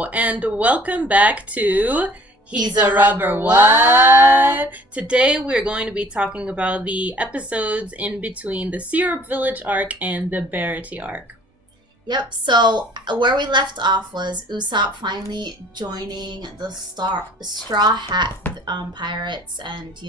Hello, and welcome back to He's a Rubber Whaaaa. Today we're going to be talking about the episodes in between the Syrup Village arc and the Barity arc. Yep, so where we left off was Usopp finally joining the Straw Hat Pirates and,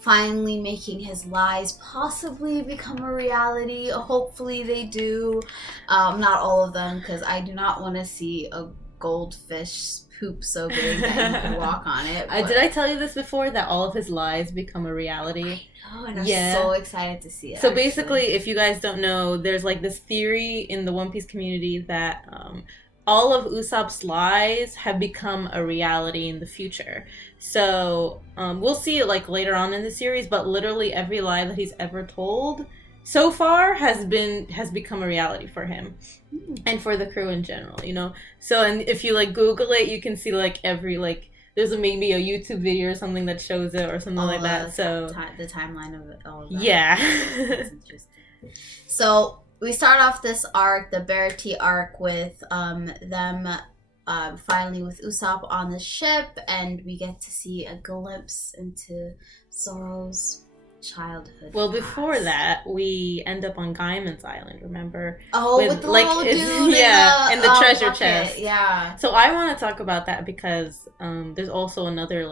finally making his lies possibly become a reality. Hopefully they do. Not all of them, because I do not want to see a goldfish poop so big that you can walk on it. Did I tell you this before, that all of his lies become a reality? I know, and I'm so excited to see it. So basically, if you guys don't know, there's like this theory in the One Piece community that all of Usopp's lies have become a reality in the future. So we'll see it like later on in the series, but literally every lie that he's ever told so far has become a reality for him and for the crew in general, So, and if you like Google it, you can see like every there's maybe a YouTube video or something that shows it or something like that. So the timeline of it all. That. Yeah. That's interesting. So we start off this arc, the Barity arc, with them finally with Usopp on the ship, and we get to see a glimpse into Zoro's childhood. Well, before that, we end up on Gaimon's island, remember? Oh, with the little dude in the treasure bucket. chest. Yeah. So I want to talk about that because there's also another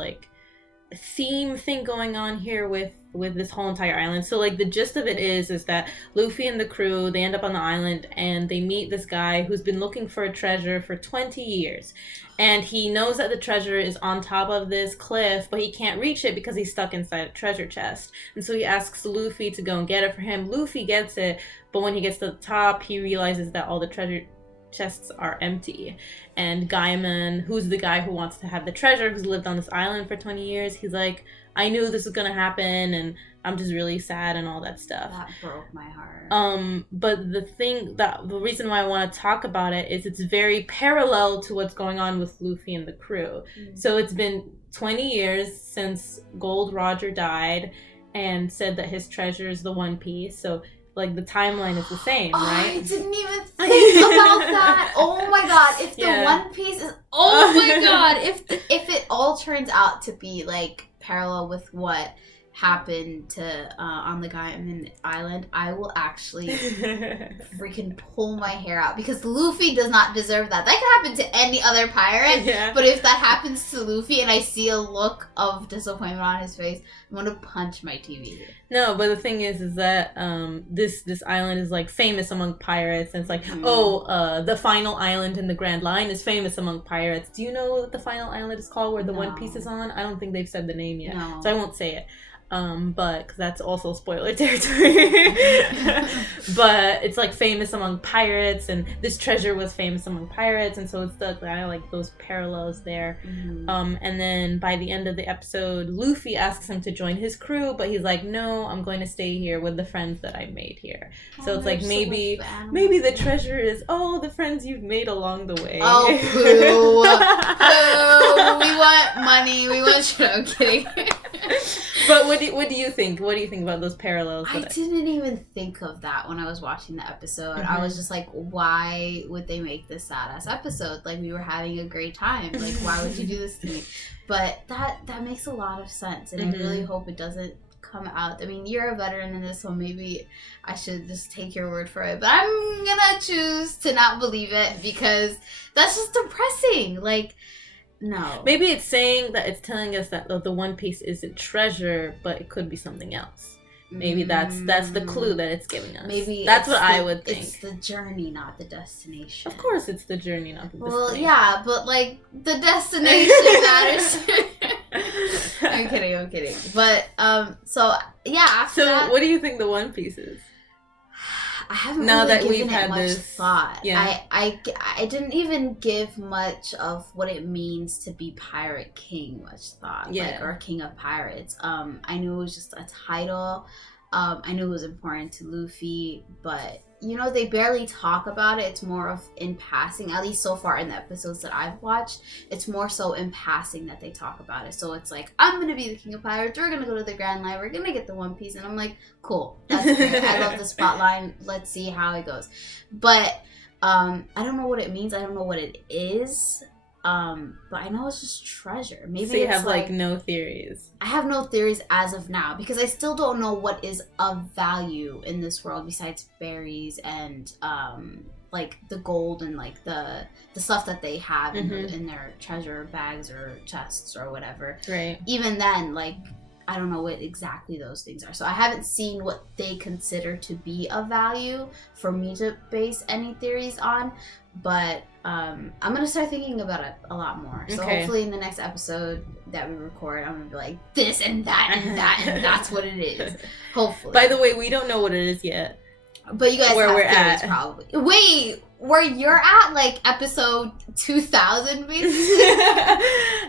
theme thing going on here with this whole entire island. So the gist of it is that Luffy and the crew, they end up on the island and they meet this guy who's been looking for a treasure for 20 years. And he knows that the treasure is on top of this cliff, but he can't reach it because he's stuck inside a treasure chest. And so he asks Luffy to go and get it for him. Luffy gets it, but when he gets to the top, he realizes that all the treasure chests are empty. And Gaimon, who's the guy who wants to have the treasure, who's lived on this island for 20 years, he's like, I knew this was gonna happen and I'm just really sad and all that stuff. That broke my heart. But the reason why I want to talk about it is it's very parallel to what's going on with Luffy and the crew. So it's been 20 years since Gold Roger died and said that his treasure is the One Piece. So the timeline is the same, right? I didn't even think about that. Oh my god! If the One Piece is, oh my god! If it all turns out to be parallel with what happened to on the Gaimon Island, I will actually freaking pull my hair out because Luffy does not deserve that. That could happen to any other pirate, but if that happens to Luffy and I see a look of disappointment on his face, I'm gonna punch my TV. No, but the thing is that this island is famous among pirates, and it's the final island in the Grand Line is famous among pirates. Do you know what the final island is called where the One Piece is on? I don't think they've said the name yet, so I won't say it. But cause that's also spoiler territory. But it's famous among pirates, and this treasure was famous among pirates, and so it's I like those parallels there. And then by the end of the episode, Luffy asks him to join his crew, but he's like, no, I'm going to stay here with the friends that I made here. So it's maybe the treasure is the friends you've made along the way. Oh, poo. Poo. We want money. We want shit. I'm kidding. But what do you think? What do you think about those parallels? I didn't even think of that when I was watching the episode. I was just like, why would they make this sad-ass episode? We were having a great time. Why would you do this to me? But that makes a lot of sense, and I really hope it doesn't come out. I mean, you're a veteran in this, so maybe I should just take your word for it. But I'm gonna choose to not believe it because that's just depressing. No. Maybe it's telling us that the One Piece isn't treasure, but it could be something else. Maybe that's the clue that it's giving us. Maybe that's what I would think. It's the journey, not the destination. Of course, it's the journey, not the destination. Well, yeah, but the destination matters. I'm kidding. But so yeah. After that, what do you think the One Piece is? I haven't given it much thought. Yeah. I didn't even give much of what it means to be Pirate King much thought. Or King of Pirates. I knew it was just a title. I knew it was important to Luffy, but they barely talk about it. It's more of in passing, at least so far in the episodes that I've watched. It's more so in passing that they talk about it. So it's I'm going to be the King of Pirates. We're going to go to the Grand Line. We're going to get the One Piece. And I'm like, cool. That's great. I love this plot line. Let's see how it goes. But I don't know what it means. I don't know what it is. But I know it's just treasure. Maybe so you have like no theories. I have no theories as of now because I still don't know what is of value in this world besides berries and like the gold and like the stuff that they have in their treasure bags or chests or whatever. Right. Even then, like, I don't know what exactly those things are. So I haven't seen what they consider to be of value for me to base any theories on. But I'm going to start thinking about it a lot more. So hopefully in the next episode that we record, I'm going to be like, this and that and that, and that's what it is. Hopefully. By the way, we don't know what it is yet. But you guys where have we're theories at. Probably. Wait, where you're at, like episode 2000, basically?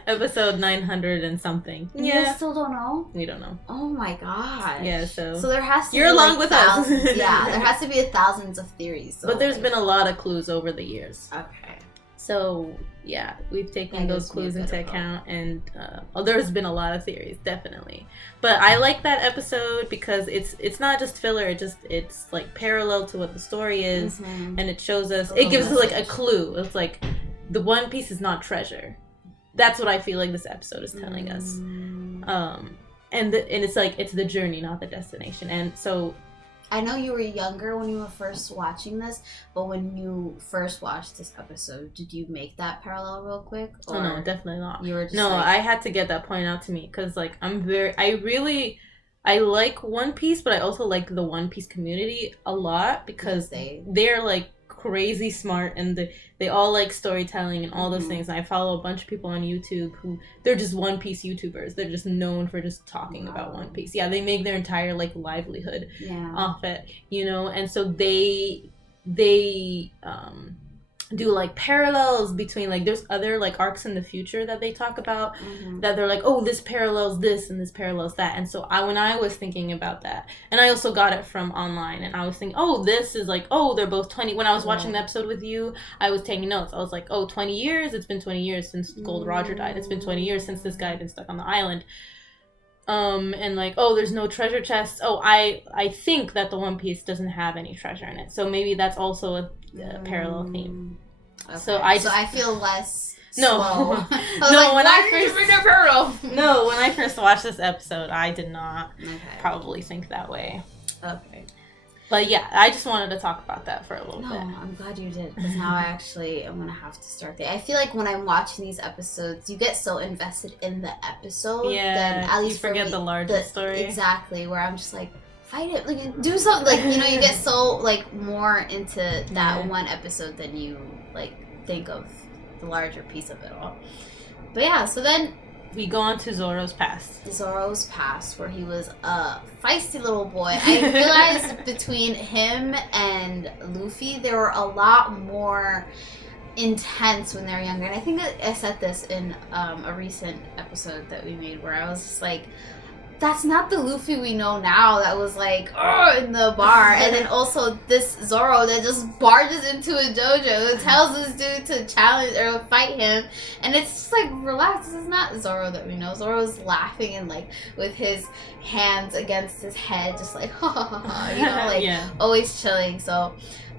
Episode 900 and something. You guys still don't know? We don't know. Oh my god. Yeah, so there has to you're be along like with thousands. us. Yeah, there has to be thousands of theories. So but there's been a lot of clues over the years. Okay. So, yeah, we've taken those clues into account, and there's been a lot of theories, definitely. But I like that episode because it's not just filler, it's like parallel to what the story is, and it shows us, it gives us like a clue. It's like, the One Piece is not treasure. That's what I feel like this episode is telling us. And it's like, it's the journey, not the destination. And so, I know you were younger when you were first watching this, but when you first watched this episode, did you make that parallel real quick? Or no, definitely not. You were just I had to get that point out to me because, like, I like One Piece, but I also like the One Piece community a lot because they're like crazy smart and they all like storytelling and all those things. And I follow a bunch of people on YouTube who they're just One Piece YouTubers. They're just known for just talking about One Piece. Yeah, they make their entire like livelihood off it, you know. And so they do like parallels between like there's other like arcs in the future that they talk about that they're like, oh, this parallels this and this parallels that. And so when I was thinking about that, and I also got it from online, and I was thinking, oh, this is like, oh, they're both 20. When I was watching the episode with you, I was taking notes. I was like, oh, 20 years, it's been 20 years since Gold Roger died. It's been 20 years since this guy had been stuck on the island. And like, oh, there's no treasure chests. Oh, I think that the One Piece doesn't have any treasure in it, so maybe that's also a parallel theme. Okay. So I feel less slow. When I first watched this episode, I did not probably think that way. Okay. But yeah, I just wanted to talk about that for a little bit. No, I'm glad you did, because now I'm going to have to start there. I feel like when I'm watching these episodes, you get so invested in the episode that at least you forget the larger story. Exactly, where I'm just like, fight it, like do something, like, you know, you get so like more into that one episode than you like think of the larger piece of it all. But yeah, so then we go on to Zoro's past. Zoro's past, where he was a feisty little boy. I realized between him and Luffy, there were a lot more intense when they were younger. And I think I said this in a recent episode that we made, where I was just like, that's not the Luffy we know now that was like, in the bar. And then also this Zoro that just barges into a dojo, tells this dude to challenge or fight him. And it's just like, relax, this is not Zoro that we know. Zoro's laughing and like with his hands against his head, just like, ha ha ha ha, you know, like always chilling. So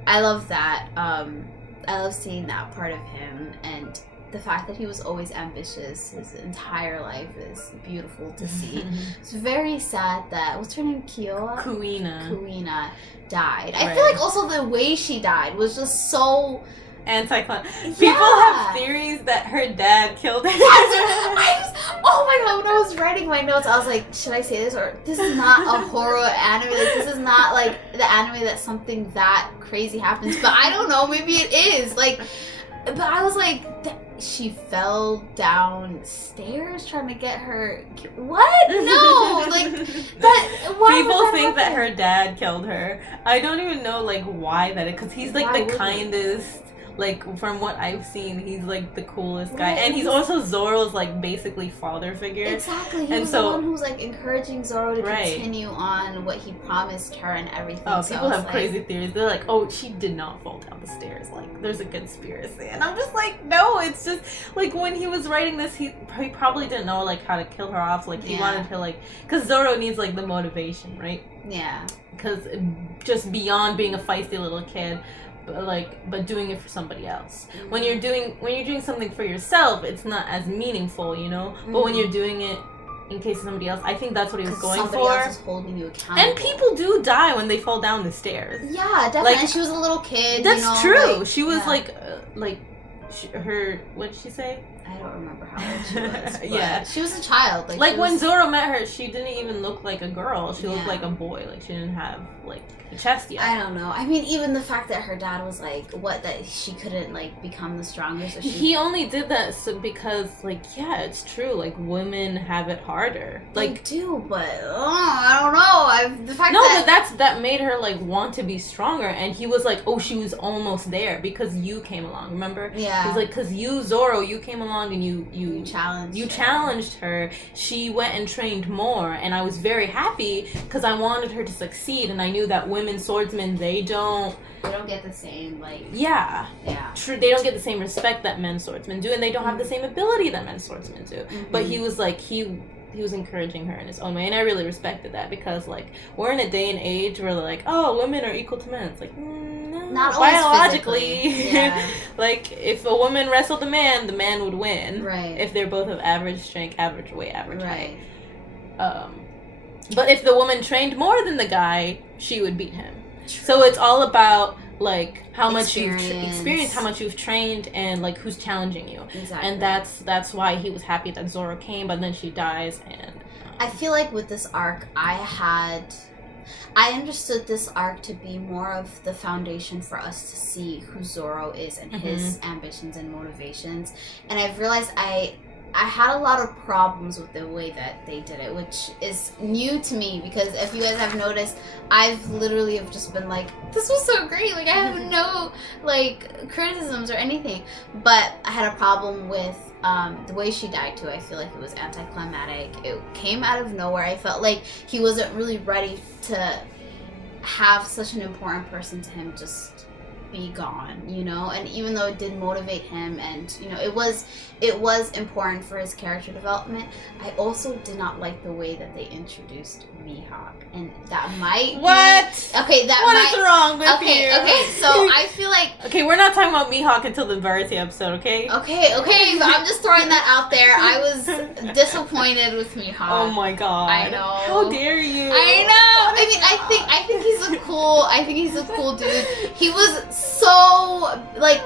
I love that. I love seeing that part of him, and the fact that he was always ambitious his entire life is beautiful to see. It's very sad that, what's her name, Kuina died. I feel like also the way she died was just so anticlimactic. People have theories that her dad killed her. Oh my god, when I was writing my notes, I was like, should I say this? Or this is not a horror anime. Like, this is not like the anime that something that crazy happens. But I don't know, maybe it is. Like, but I was like, she fell downstairs trying to get her. What? No, like that. People think that her dad killed her. I don't even know like why that. Because he's like the kindest. Like, from what I've seen, he's like the coolest guy, and he's also Zoro's like basically father figure. Exactly, he was the one who's like encouraging Zoro to continue on what he promised her and everything. Oh, so people have crazy theories. They're like, oh, she did not fall down the stairs. Like, there's a conspiracy, and I'm just like, no, it's just like when he was writing this, he probably didn't know like how to kill her off. Like, he wanted to like, because Zoro needs like the motivation, right? Yeah. Because just beyond being a feisty little kid. but doing it for somebody else. When you're doing something for yourself, it's not as meaningful, you know. But when you're doing it in case of somebody else, I think that's what he was going for. Somebody else is holding you accountable. And people do die when they fall down the stairs. Yeah, definitely. Like, and she was a little kid. That's true. Like, she was her. What did she say? I don't remember how old she was. Yeah, she was a child. Like when Zoro met her, she didn't even look like a girl. She looked like a boy. Like she didn't have like a chest yet. I don't know. I mean, even the fact that her dad was like, that she couldn't like become the strongest. He only did that because, like, yeah, it's true. Like women have it harder. Like they do, but I don't know. But that made her like want to be stronger. And he was like, oh, she was almost there because you came along. Remember? Yeah. He's like, because you, Zoro, you came along and you challenged her. She went and trained more, and I was very happy because I wanted her to succeed, and I knew that women swordsmen they don't get the same true, they don't get the same respect that men swordsmen do, and they don't have the same ability that men swordsmen do. But he was like he was encouraging her in his own way, and I really respected that because like we're in a day and age where like, oh, women are equal to men. It's like not biologically. Yeah. Like if a woman wrestled a man, the man would win. Right. If they're both of average strength, average weight, average height. But if the woman trained more than the guy, she would beat him. True. So it's all about like how much you've experienced, how much you've trained, and like who's challenging you. Exactly. And that's why he was happy that Zoro came, but then she dies. And I feel like with this arc, I understood this arc to be more of the foundation for us to see who Zoro is and his ambitions and motivations. And I've realized I had a lot of problems with the way that they did it, which is new to me because if you guys have noticed, I've literally have just been like, this was so great. Like I have no like criticisms or anything, but I had a problem with the way she died too. I feel like it was anticlimactic. It came out of nowhere. I felt like he wasn't really ready to have such an important person to him just be gone, you know. And even though it did motivate him, and you know, it was important for his character development, I also did not like the way that they introduced Mihawk, and that might is wrong with you? Okay, so I feel like we're not talking about Mihawk until the variety episode, okay, but I'm just throwing that out there. I was disappointed with Mihawk. Oh my god, I know, how dare you. I know. I mean, I think he's a cool dude. He was so like,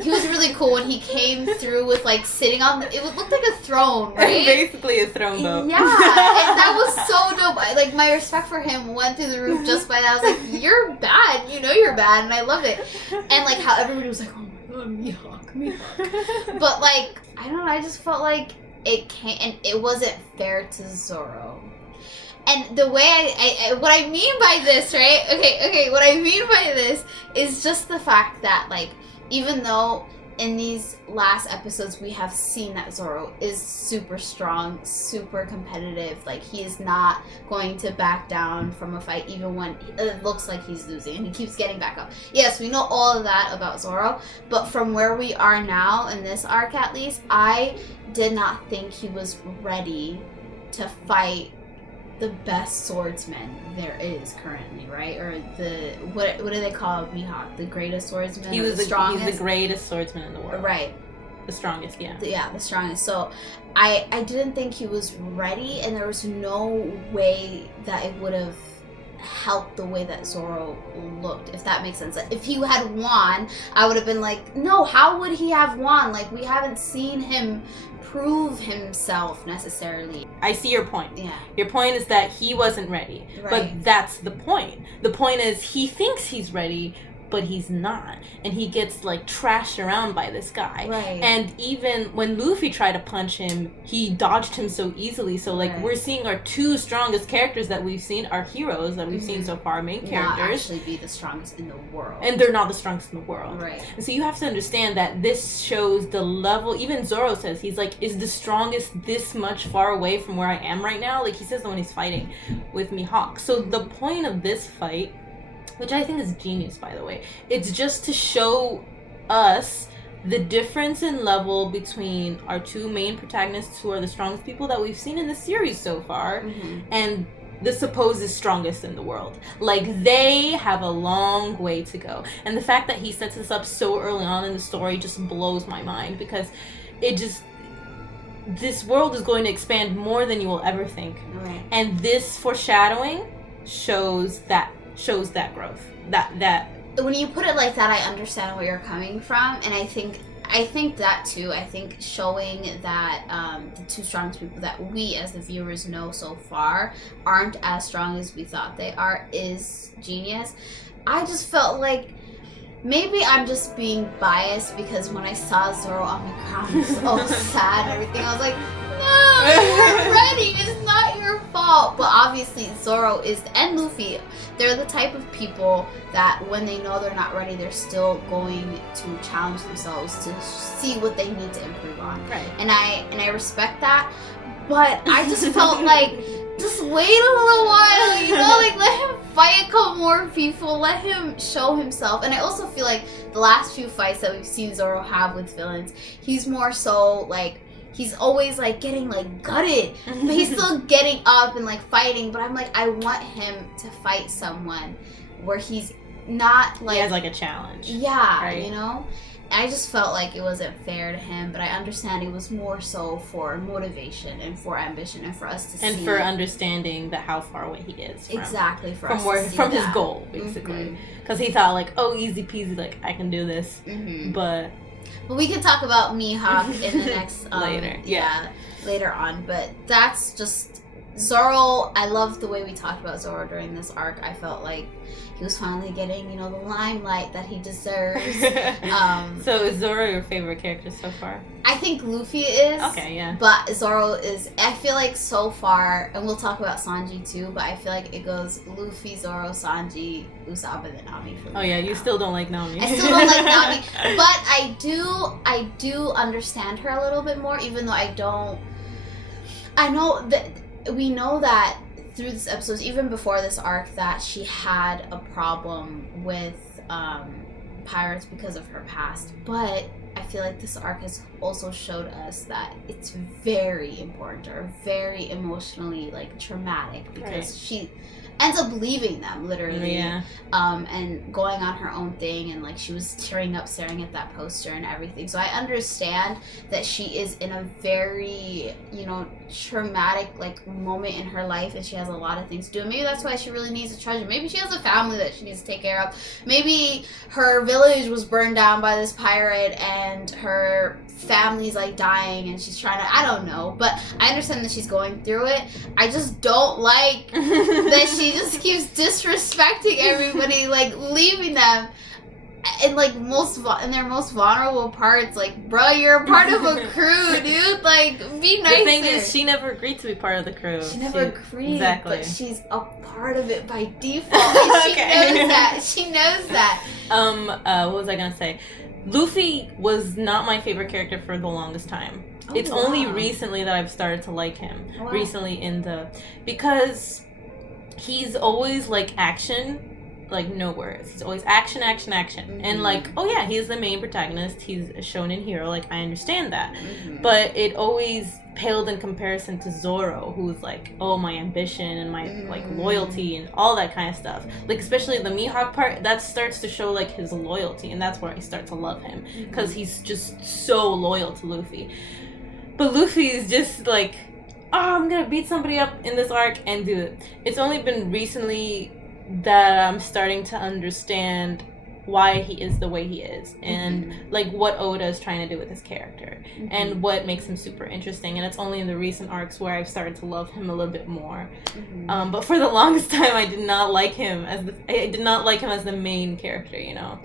he was really cool when he came through with like sitting on it looked like a throne, right? Basically a throne boat. Yeah, and that was so dope. Like my respect for him went through the roof just by that. I was like, you're bad, you know you're bad, and I loved it. And like how everybody was like, oh my god, Mihawk. But like, I don't know, I just felt like it came, and it wasn't fair to Zoro. And the way I what I mean by this, right? Okay, what I mean by this is just the fact that, like, even though in these last episodes we have seen that Zoro is super strong, super competitive, like, he is not going to back down from a fight even when it looks like he's losing, and he keeps getting back up. Yes, we know all of that about Zoro, but from where we are now, in this arc at least, I did not think he was ready to fight the best swordsman there is currently, right? Or the what do they call Mihawk? The greatest swordsman? He was the strongest. He's the greatest swordsman in the world. Right. The strongest, yeah. The strongest. So I didn't think he was ready, and there was no way that it would have helped the way that Zoro looked, if that makes sense. Like, if he had won, I would have been like, no, how would he have won? Like, we haven't seen him prove himself necessarily. I see your point. Yeah. Your point is that he wasn't ready. Right. But that's the point. The point is he thinks he's ready, but he's not. And he gets, like, trashed around by this guy. Right. And even when Luffy tried to punch him, he dodged him so easily. So, like, we're seeing our two strongest characters that we've seen, our heroes that we've seen so far, main characters. Not actually be the strongest in the world. And they're not the strongest in the world. Right. And so you have to understand that this shows the level. Even Zoro says, he's like, is the strongest this much far away from where I am right now? Like, he says that when he's fighting with Mihawk. So the point of this fight, which I think is genius, by the way, it's just to show us the difference in level between our two main protagonists, who are the strongest people that we've seen in the series so far, and the supposed strongest in the world. Like, they have a long way to go. And the fact that he sets this up so early on in the story just blows my mind, because this world is going to expand more than you will ever think. Right. And this foreshadowing shows that growth. That when you put it like that, I understand where you're coming from, and I think that too. I think showing that the two strongest people that we as the viewers know so far aren't as strong as we thought they are is genius. I just felt like maybe I'm just being biased, because when I saw Zoro on the ground, he was all sad and everything. I was like, no, you're ready. It's not your fault. But obviously Zoro and Luffy, they're the type of people that when they know they're not ready, they're still going to challenge themselves to see what they need to improve on. Right. And I respect that. But I just felt like, just wait a little while, you know, like let him fight a couple more people, let him show himself. And I also feel like the last few fights that we've seen Zoro have with villains, he's more so like, he's always like getting like gutted, but he's still getting up and like fighting. But I'm like, I want him to fight someone where he's not like, he has like a challenge. Yeah, right? You know? I just felt like it wasn't fair to him, but I understand it was more so for motivation and for ambition and for us to see. And for understanding that how far away he is. From his goal, basically. Because he thought like, oh, easy peasy, like I can do this. But we can talk about Mihawk in the next later. Later on. But that's just Zoro. I love the way we talked about Zoro during this arc. I felt like he was finally getting, you know, the limelight that he deserves. So is Zoro your favorite character so far? I think Luffy is. Okay, yeah. But Zoro is, I feel like so far, and we'll talk about Sanji too, but I feel like it goes Luffy, Zoro, Sanji, Usopp, and then Nami for me. Oh yeah, you still don't like Nami. I still don't like Nami. But I do understand her a little bit more, even though we know that through this episode, even before this arc, that she had a problem with pirates because of her past. But I feel like this arc has also showed us that it's very important or very emotionally like traumatic, because she ends up leaving them literally, and going on her own thing, and like she was tearing up staring at that poster and everything. So I understand that she is in a very, you know, traumatic like moment in her life, and she has a lot of things to do, and maybe that's why she really needs a treasure. Maybe she has a family that she needs to take care of. Maybe her village was burned down by this pirate and her family's like dying and she's trying to, I don't know, but I understand that she's going through it. I just don't like that she just keeps disrespecting everybody, like leaving them in like in their most vulnerable parts. Like, bro, you're a part of a crew, dude. Like, be nicer. The thing is, she never agreed to be part of the crew. She never agreed, exactly. But she's a part of it by default. And she knows that. She knows that. What was I gonna say? Luffy was not my favorite character for the longest time. It's only recently that I've started to like him. Oh, wow. Because he's always like action, like no words. He's always action. And like, oh yeah, he's the main protagonist. He's a shonen hero. Like, I understand that. But it always paled in comparison to Zoro, who's like, oh, my ambition and my like loyalty and all that kind of stuff. Like, especially the Mihawk part, that starts to show like his loyalty, and that's where I start to love him, because he's just so loyal to Luffy. But Luffy is just like, oh, I'm gonna beat somebody up in this arc and do it. It's only been recently that I'm starting to understand why he is the way he is, and like what Oda is trying to do with his character, and what makes him super interesting. And it's only in the recent arcs where I've started to love him a little bit more. But for the longest time, I did not like him as the main character, you know.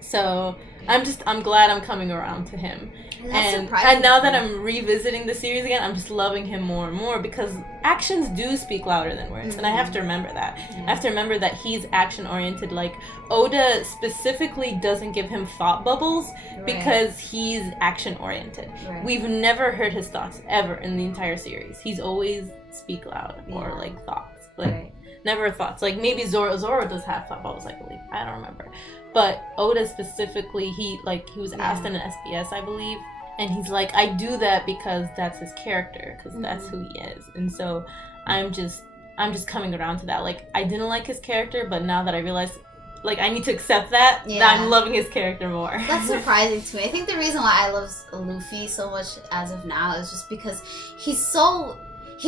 So I'm glad I'm coming around to him. And now that I'm revisiting the series again, I'm just loving him more and more, because actions do speak louder than words. And I have to remember that. I have to remember that he's action-oriented. Like, Oda specifically doesn't give him thought bubbles because he's action-oriented. We've never heard his thoughts ever in the entire series. He's always speak loud or like thoughts. Like, never thoughts. Like, maybe Zoro does have thought bubbles, I believe. I don't remember. But Oda specifically, he was asked in an SBS, I believe, and he's like, I do that because that's his character, because that's who he is. And so I'm I'm just coming around to that. Like, I didn't like his character, but now that I realize, like, I need to accept that I'm loving his character more. That's surprising to me. I think the reason why I love Luffy so much as of now is just because he's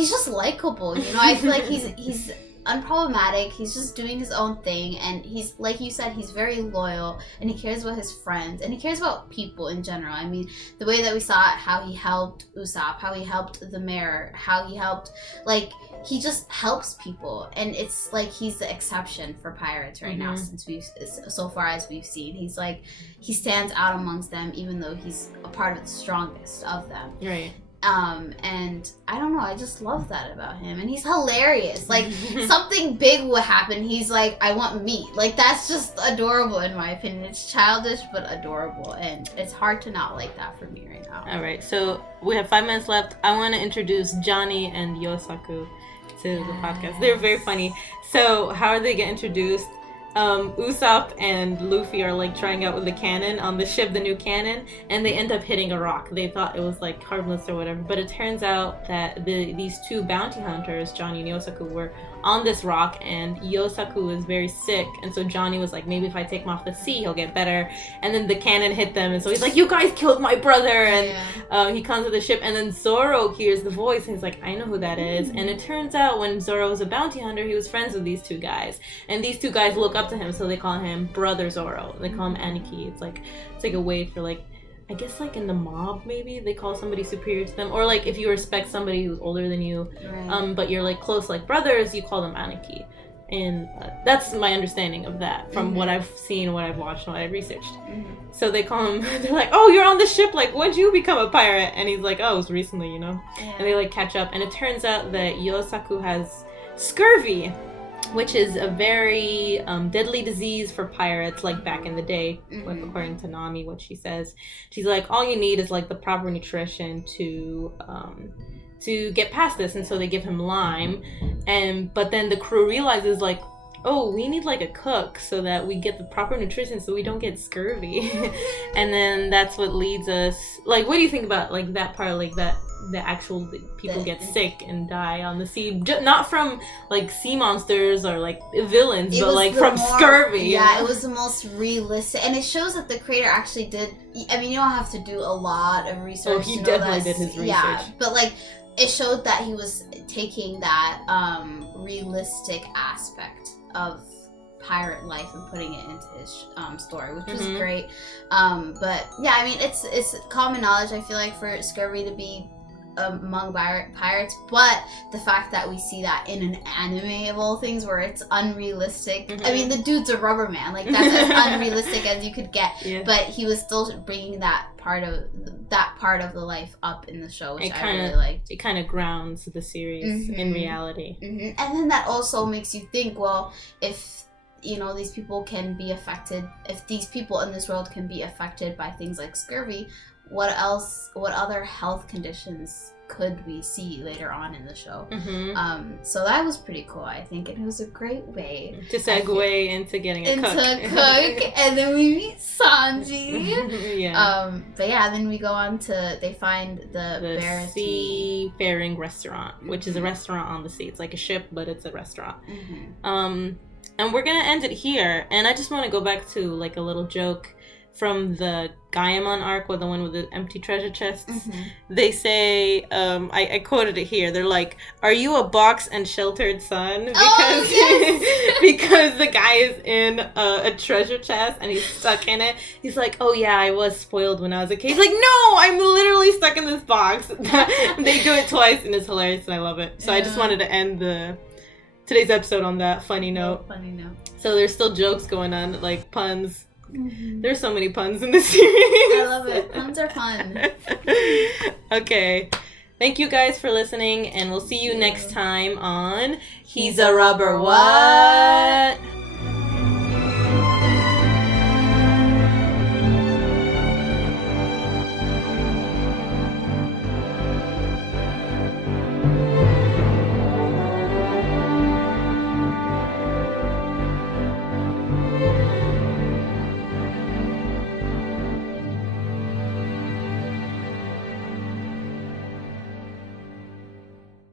just likable, you know? I feel like he's unproblematic. He's just doing his own thing, and he's, like you said, he's very loyal, and he cares about his friends, and he cares about people in general. I mean, the way that we saw it, how he helped Usopp, how he helped the mayor, how he helped, like, he just helps people, and it's like he's the exception for pirates right now, since so far as we've seen. He's like, he stands out amongst them, even though he's a part of the strongest of them. Right. And I don't know, I just love that about him. And he's hilarious. Like, something big will happen, he's like, I want meat. Like, that's just adorable in my opinion. It's childish, but adorable. And it's hard to not like that for me right now. Alright, so we have 5 minutes left. I want to introduce Johnny and Yosaku to the podcast. They're very funny. So, how they get introduced? Usopp and Luffy are like trying out with the cannon on the ship, the new cannon, and they end up hitting a rock. They thought it was like harmless or whatever, but it turns out that these 2 bounty hunters, Johnny and Yosaku, were on this rock, and Yosaku was very sick, and so Johnny was like, maybe if I take him off the sea, he'll get better. And then the cannon hit them, and so he's like, you guys killed my brother, and he comes to the ship, and then Zoro hears the voice, and he's like, I know who that is. And it turns out when Zoro was a bounty hunter, he was friends with these 2 guys, and these 2 guys look up to him, so they call him Brother Zoro. They call him Aniki. It's like a way for, like, I guess, like, in the mob, maybe they call somebody superior to them, or like if you respect somebody who's older than you, but you're like close like brothers, you call them Aniki. And that's my understanding of that from what I've seen, what I've watched, and what I've researched. So they call him, they're like, oh, you're on the ship, like, when'd you become a pirate? And he's like, oh, it was recently, you know. And they like catch up, and it turns out that Yosaku has scurvy, which is a very deadly disease for pirates, like back in the day, like, according to Nami, what she says. She's like, all you need is like the proper nutrition to get past this, and so they give him lime, but then the crew realizes, like, oh, we need like a cook so that we get the proper nutrition so we don't get scurvy. And then that's what leads us, like, what do you think about like that part, like that the actual people get sick and die on the sea, not from like sea monsters or like villains, but like from scurvy. Yeah, it was the most realistic, and it shows that the creator actually did. I mean, you don't have to do a lot of research. Oh, he definitely did his research. Yeah, but like it showed that he was taking that realistic aspect of pirate life and putting it into his story, which was great. But yeah, I mean, it's common knowledge, I feel like, for scurvy to be among pirates, but the fact that we see that in an anime of all things where it's unrealistic. I mean, the dude's a rubber man, like, that's as unrealistic as you could get, but he was still bringing that part of the life up in the show, which I really liked. It kind of grounds the series in reality. And then that also makes you think, well, if you know, these people can be affected, if these people in this world can be affected by things like scurvy, what other health conditions could we see later on in the show? So that was pretty cool, I think, and it was a great way to segue into getting a cook. And then we meet Sanji. But yeah, then we go on to, they find the seafaring restaurant, which is a restaurant on the sea. It's like a ship, but it's a restaurant. And we're gonna end it here, and I just want to go back to like a little joke from the Gaimon arc, with the one with the empty treasure chests. They say, I quoted it here, they're like, are you a box and sheltered son? Because because the guy is in a treasure chest and he's stuck in it. He's like, oh yeah, I was spoiled when I was a kid. He's like, no, I'm literally stuck in this box. They do it twice, and it's hilarious, and I love it. So I just wanted to end today's episode on that funny note. So there's still jokes going on, like puns. There's so many puns in this series. I love it. Puns are fun. Okay. Thank you guys for listening, and we'll see you next time on He's a Rubber Whaaaa.